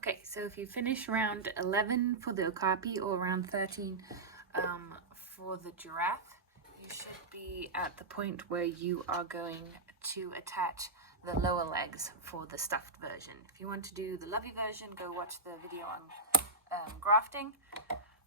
Okay, so if you finish round 11 for the okapi or round 13 for the giraffe, you should be at the point where you are going to attach the lower legs for the stuffed version. If you want to do the lovey version, go watch the video on grafting,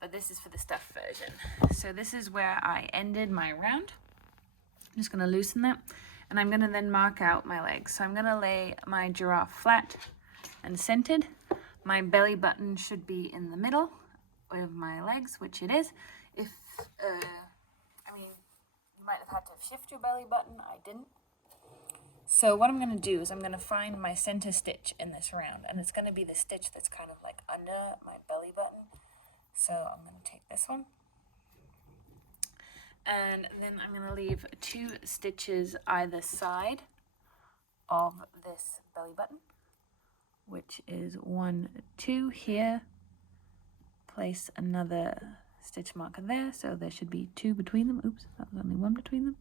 but this is for the stuffed version. So this is where I ended my round. I'm just going to loosen that, and I'm going to then mark out my legs. So I'm going to lay my giraffe flat and centered. My belly button should be in the middle of my legs, which it is. If, I mean, you might have had to shift your belly button. I didn't. So what I'm going to do is I'm going to find my center stitch in this round, and it's going to be the stitch that's kind of like under my belly button. So I'm going to take this one, and then I'm going to leave 2 stitches either side of this belly button, which is 1, 2 here. Place another stitch marker there, so there should be 2 between them. Oops, that was only 1 between them.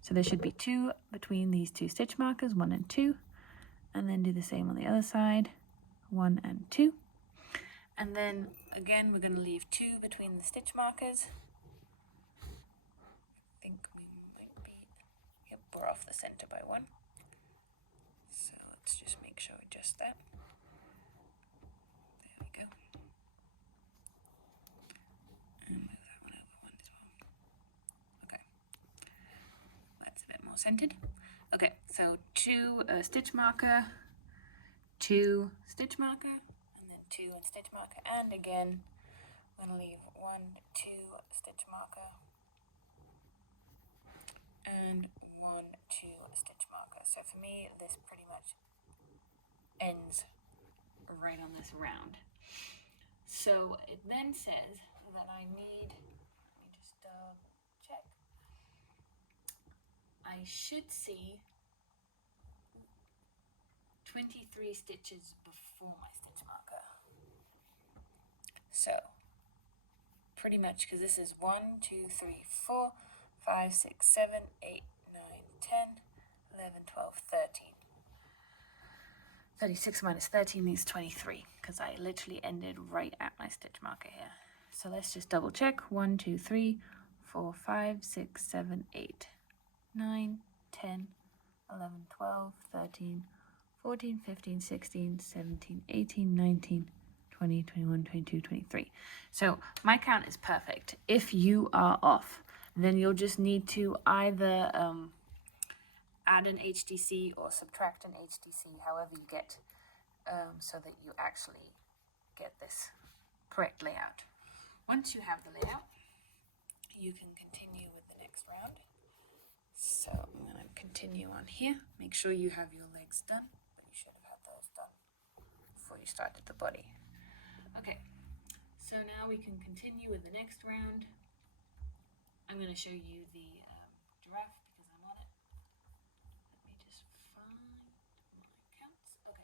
So there should be 2 between these 2 stitch markers, 1 and 2, and then do the same on the other side, 1 and 2. And then again, we're going to leave 2 between the stitch markers. I think we might be, yep, we're off the center by 1. So let's just make sure we adjust that. There we go. And move that one over 1 as well. Okay. That's a bit more centered. Okay, so 2 stitch marker, 2 stitch marker, and then 2 and stitch marker, and again, I'm going to leave 1, 2 stitch marker, and 1, 2 stitch marker. So for me, this pretty much ends right on this round. So it then says that I need, let me just check. I should see 23 stitches before my stitch marker. So pretty much, because this is 1, 2, 3, 4, 5, 6, 7, 8, 9, 10, 11, 12, 13. 36 minus 13 means 23, because I literally ended right at my stitch marker here. So let's just double check. 1, 2, 3, 4, 5, 6, 7, 8, 9, 10, 11, 12, 13, 14, 15, 16, 17, 18, 19, 20, 21, 22, 23. So my count is perfect. If you are off, then you'll just need to either add an HDC or subtract an HDC, however you get, so that you actually get this correct layout. Once you have the layout, you can continue with the next round. So I'm going to continue on here. Make sure you have your legs done, but you should have had those done before you started the body. Okay, so now we can continue with the next round. I'm going to show you the giraffe because I'm on it. Let me just find my counts. Okay,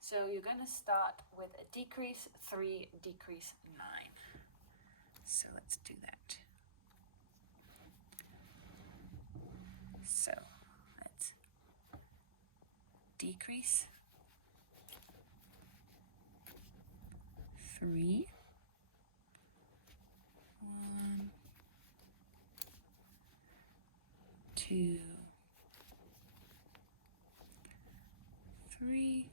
so you're going to start with a decrease 3, decrease 9. So let's do that. So let's decrease 3, 1, 2, 3,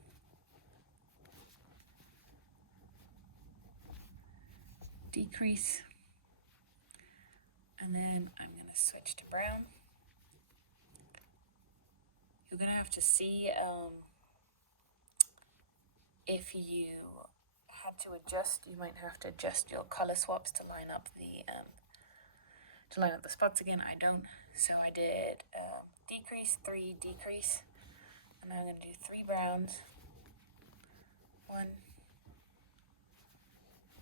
decrease, and then I'm going to switch to brown. You're going to have to see if you had to adjust, you might have to adjust your color swaps to line up the spots again. I don't, so I did decrease 3, decrease, and now I'm going to do 3 browns, 1,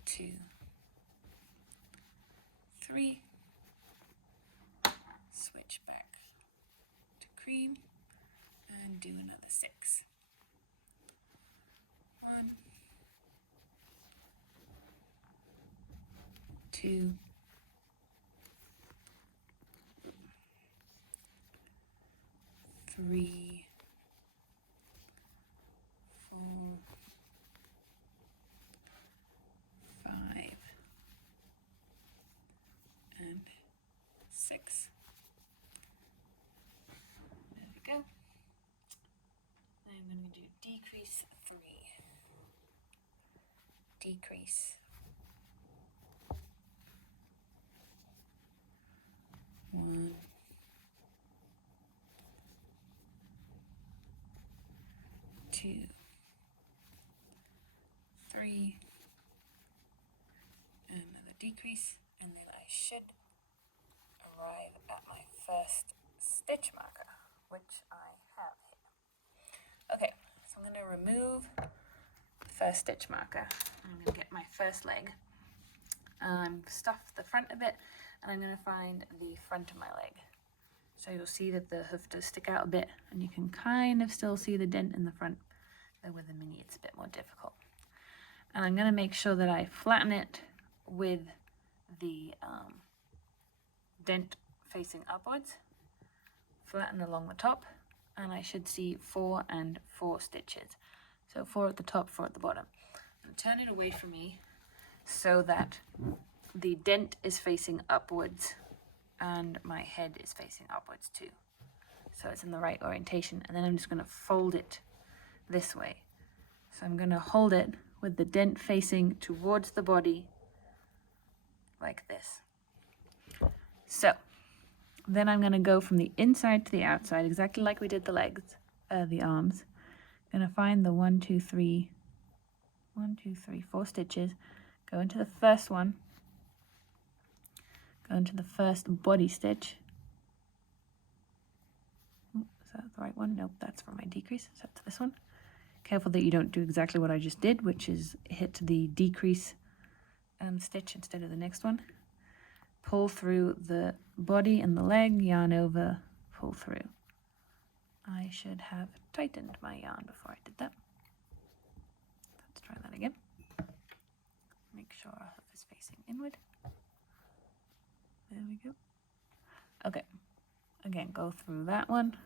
2, 3, switch back to cream, and do another 6. 1, 2, 3, decrease 3, decrease 1, 2, 3, and another decrease, and then I should arrive at my first stitch marker, which I have here. Okay, so I'm going to remove the first stitch marker. I'm going to get my first leg. Stuff the front a bit, and I'm going to find the front of my leg. So you'll see that the hoof does stick out a bit, and you can kind of still see the dent in the front, though with the mini it's a bit more difficult. And I'm going to make sure that I flatten it with the dent facing upwards, flatten along the top, and I should see 4 and 4 stitches. So 4 at the top, 4 at the bottom. And turn it away from me so that the dent is facing upwards and my head is facing upwards too. So it's in the right orientation. And then I'm just going to fold it this way. So I'm going to hold it with the dent facing towards the body like this. So then I'm going to go from the inside to the outside, exactly like we did the legs, the arms. I'm going to find the 1, 2, 3, 4 stitches, go into the first one, go into the first body stitch. Ooh, is that the right one? Nope, that's for my decrease, so that's this one. Careful that you don't do exactly what I just did, which is hit the decrease stitch instead of the next one. Pull through the body and the leg, yarn over, pull through. I should have tightened my yarn before I did that. Let's try that again. Make sure our hoof is facing inward. There we go. Okay, again, go through that one.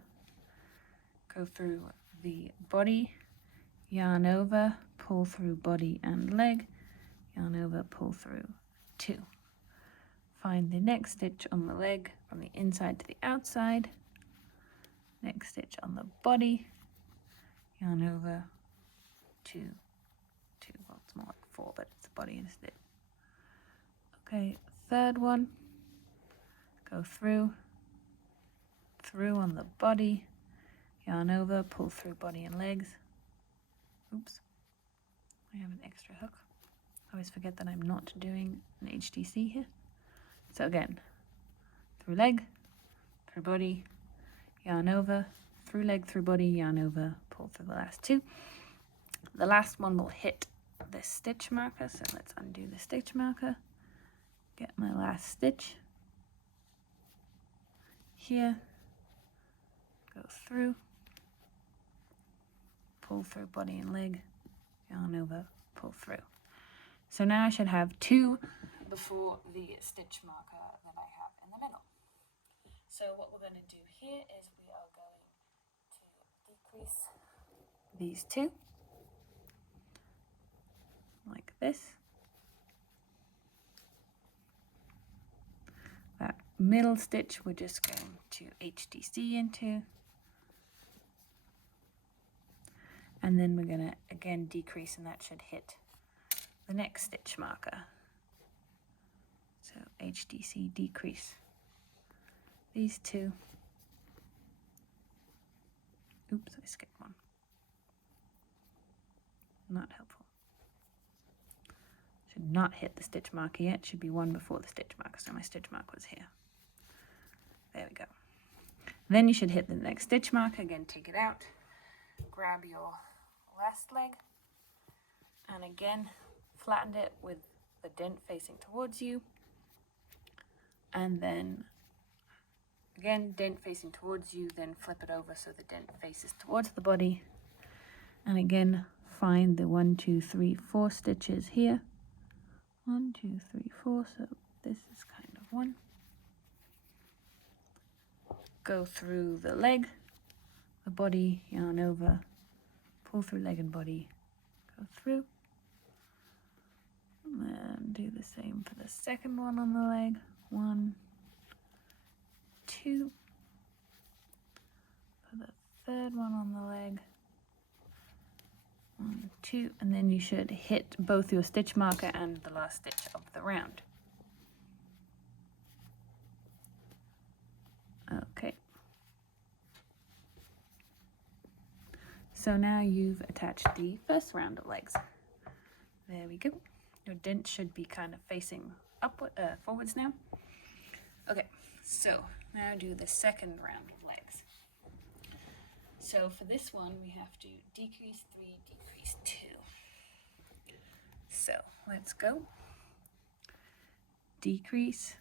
Go through the body, yarn over, pull through body and leg, yarn over, pull through 2. Find the next stitch on the leg from the inside to the outside, next stitch on the body, yarn over, 2, well it's more like 4, but it's the body instead. Okay, third one, go through on the body, yarn over, pull through body and legs. Oops, I have an extra hook. I always forget that I'm not doing an HTC here. So again, through leg, through body, yarn over, through leg, through body, yarn over, pull through the last 2. The last one will hit this stitch marker, so let's undo the stitch marker. Get my last stitch here, go through, pull through body and leg, yarn over, pull through. So now I should have 2 before the stitch marker that I have in the middle. So what we're going to do here is we are going to decrease these 2 like this. That middle stitch we're just going to HTC into, and then we're going to again decrease, and that should hit the next stitch marker. So HTC, decrease these 2. Oops, I skipped one. Not helpful. Should not hit the stitch marker yet. Should be 1 before the stitch marker. So my stitch mark was here. There we go. Then you should hit the next stitch marker. Again, take it out. Grab your last leg. And again, flatten it with the dent facing towards you. And then again, dent facing towards you, then flip it over so the dent faces towards the body. And again, find the 1, 2, 3, 4 stitches here. 1, 2, 3, 4, so this is kind of 1. Go through the leg, the body, yarn over, pull through leg and body, go through. And do the same for the second one on the leg. 1, 2. For the third one on the leg. 1, 2, and then you should hit both your stitch marker and the last stitch of the round. Okay. So now you've attached the first round of legs. There we go. Your dent should be kind of facing upward, forwards now. Okay, so now do the second round of legs. So for this one, we have to decrease 3, decrease 2. So let's go. Decrease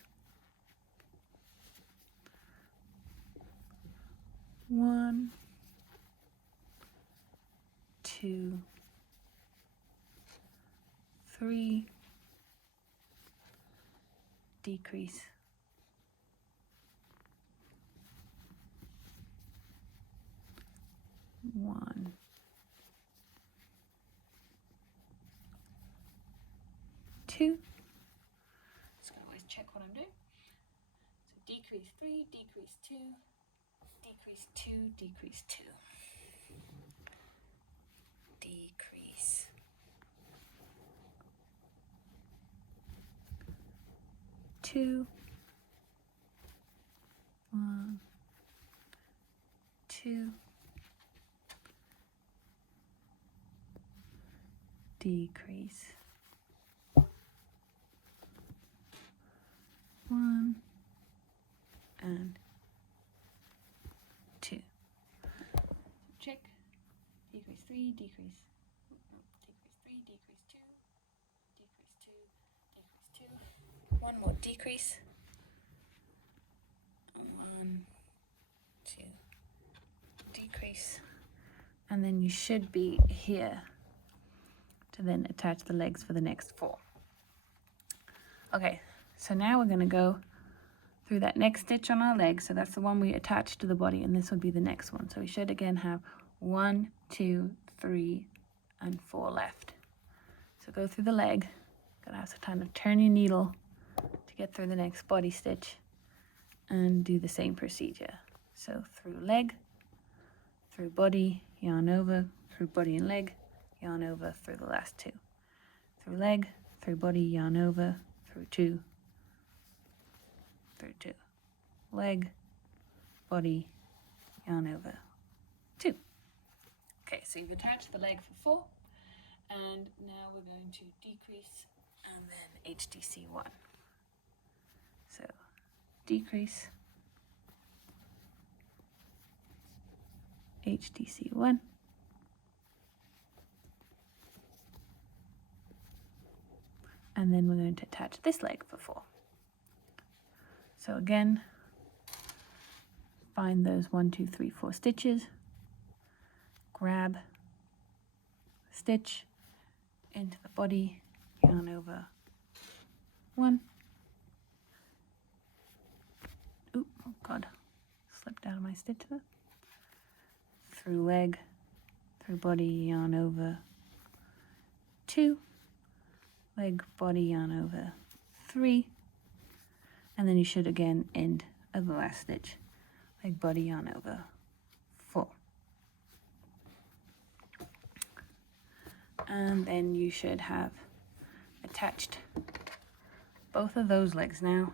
1, 2, 3, decrease 1, 2. Just gonna always check what I'm doing. So decrease 3, decrease 2, decrease 2, decrease 2, decrease 2, 1, 2, decrease 1 and 2. Check. Decrease 3, decrease 3, decrease 2, decrease 2, decrease 2. One more decrease. 1, 2, decrease. And then you should be here to then attach the legs for the next 4. Okay, so now we're going to go through that next stitch on our leg. So that's the one we attached to the body, and this would be the next one. So we should again have 1, 2, 3, and 4 left. So go through the leg. Gonna have to kind of turn your needle to get through the next body stitch and do the same procedure. So through leg, through body, yarn over, through body and leg, yarn over through the last 2. Through leg, through body, yarn over, through 2, through 2. Leg, body, yarn over, 2. Okay, so you've attached the leg for 4, and now we're going to decrease and then HDC 1. So decrease, HDC 1, and then we're going to attach this leg for 4. So again, find those 1, 2, 3, 4 stitches, grab, stitch into the body, yarn over 1. Oop, oh God, slipped out of my stitch there. Through leg, through body, yarn over 2. Leg, body, yarn over 3. And then you should again end at the last stitch. Leg, body, yarn over 4. And then you should have attached both of those legs now.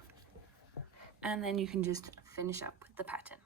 And then you can just finish up with the pattern.